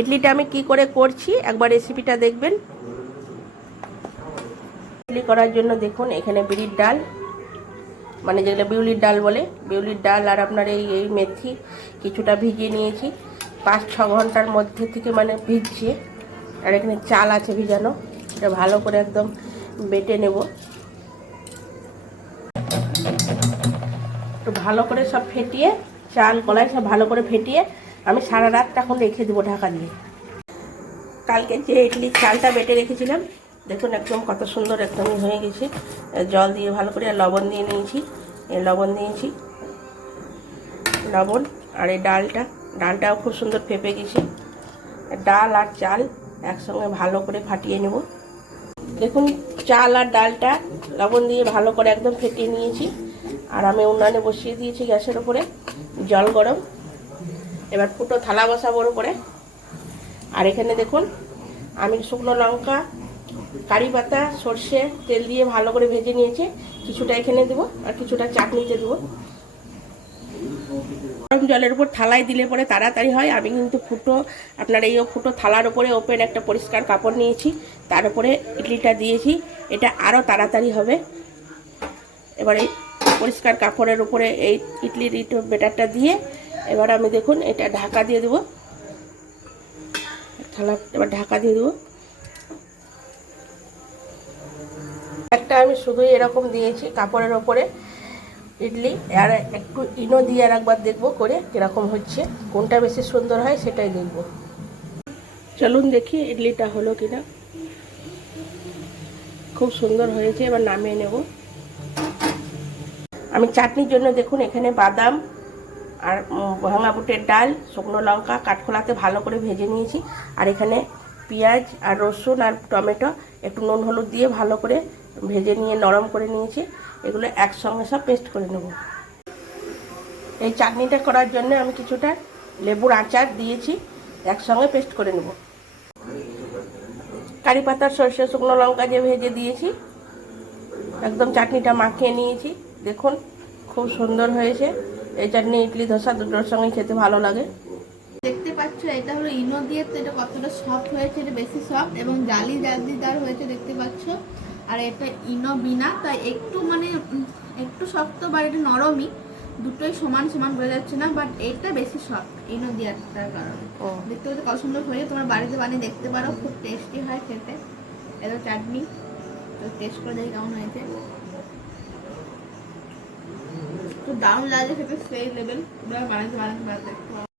ইডলিটা আমি কি করে করছি একবার রেসিপিটা দেখবেন। ইডলি করার জন্য দেখুন এখানে বিউলির ডাল, মানে যেগুলো বিউলির ডাল বলে, বিউলির ডাল আর আপনার এই মেথি কিছুটা ভিজিয়ে নিয়েছি 5-6 ঘন্টার মধ্যে থেকে, মানে ভিজছে। আর এখানে চাল আছে ভিজানো, এটা ভালো করে একদম বেটে নেব। একটু ভালো করে সব ফেটিয়ে, চাল কলাই সব ভালো করে ফেটিয়ে আমি সারা রাতটা এখন রেখে দেবো ঢাকা দিয়ে। কালকে যে ইডলির চালটা বেটে রেখেছিলাম দেখুন একদম কত সুন্দর একদমই হয়ে গেছে। জল দিয়ে ভালো করে লবণ দিয়ে নিয়েছি, লবণ দিয়েছি, লবণ। আর এই ডালটাও খুব সুন্দর ফেপে গেছে। ডাল আর চাল একসঙ্গে ভালো করে ফাটিয়ে নেব। দেখুন চাল আর ডালটা লবণ দিয়ে ভালো করে একদম ফেটিয়ে নিয়েছি। আর আমি উনানে বসিয়ে দিয়েছি গ্যাসের উপরে জল গরম। এবার ফুটো থালা বসাবো উপরে। আর এখানে দেখুন আমি শুকনো লঙ্কা, কারি পাতা, সর্ষে তেল দিয়ে ভালো করে ভেজে নিয়েছি। কিছুটা এখানে দেবো আর কিছুটা চাটনিতে দেবো। গরম জলের উপর থালায় দিলে পরে তাড়াতাড়ি হয়। আমি কিন্তু আপনার এই ফুটো থালার উপরে ওপেন একটা পরিষ্কার কাপড় নিয়েছি, তার উপরে ইডলিটা দিয়েছি, এটা আরও তাড়াতাড়ি হবে। এবার এই পরিষ্কার কাপড়ের উপরে এই ইডলির ব্যাটারটা দিয়ে এবার আমি দেখুন এটা ঢাকা দিয়ে দেবো। থালা এবার ঢাকা দিয়ে দেবো। একটা আমি শুধুই এরকম দিয়েছি কাপড়ের ওপরে ইডলি, আর একটু ইনো দিয়ে আর একবার দেখবো করে কীরকম হচ্ছে, কোনটা বেশি সুন্দর হয় সেটাই দেখব। চলুন দেখি ইডলিটা হলো কিনা। খুব সুন্দর হয়েছে, এবার নামিয়ে নেব। আমি চাটনির জন্য দেখুন এখানে বাদাম আর ভাঙা বুটের ডাল, শুকনো লঙ্কা কাঠখোলাতে ভালো করে ভেজে নিয়েছি। আর এখানে পেঁয়াজ আর রসুন আর টমেটো একটু নুন হলুদ দিয়ে ভালো করে ভেজে নিয়ে নরম করে নিয়েছি। এগুলো একসঙ্গে সব পেস্ট করে নেব। এই চাটনিটা করার জন্য আমি কিছুটা লেবুর আচার দিয়েছি, একসঙ্গে পেস্ট করে নেব। কারি পাতার সর্ষে শুকনো লঙ্কা যে ভেজে দিয়েছি একদম চাটনিটা মাখিয়ে নিয়েছি। দেখুন খুব সুন্দর হয়েছে। এই চাটনি ইডলি ধোসা দুটোর সঙ্গে খেতে ভালো লাগে। দেখতে পাচ্ছ এটা হলো ইনো দিয়ে, তো এটা কতটা সফট হয়েছে, এটা বেশি সফট এবং জালিদার হয়েছে দেখতে পাচ্ছ। আর এটা ইনো বিনা, তাই একটু মানে একটু শক্ত বা এটা নরমই, দুটোই সমান সমান বোঝা যাচ্ছে না, বাট এটা বেশি সফট ইনো দেওয়ার কারণে। দেখতে পাচ্ছ কত সুন্দর হয়ে, তোমার বাড়িতে বানিয়ে দেখতে পারো, খুব টেস্টি হয় খেতে। এটা চাটনি তো টেস্ট করে দেখি কেমন হয়েছে। তো দারুণ লাগে খেতে, সেই লেভেল বানাতে দেখতে পারো।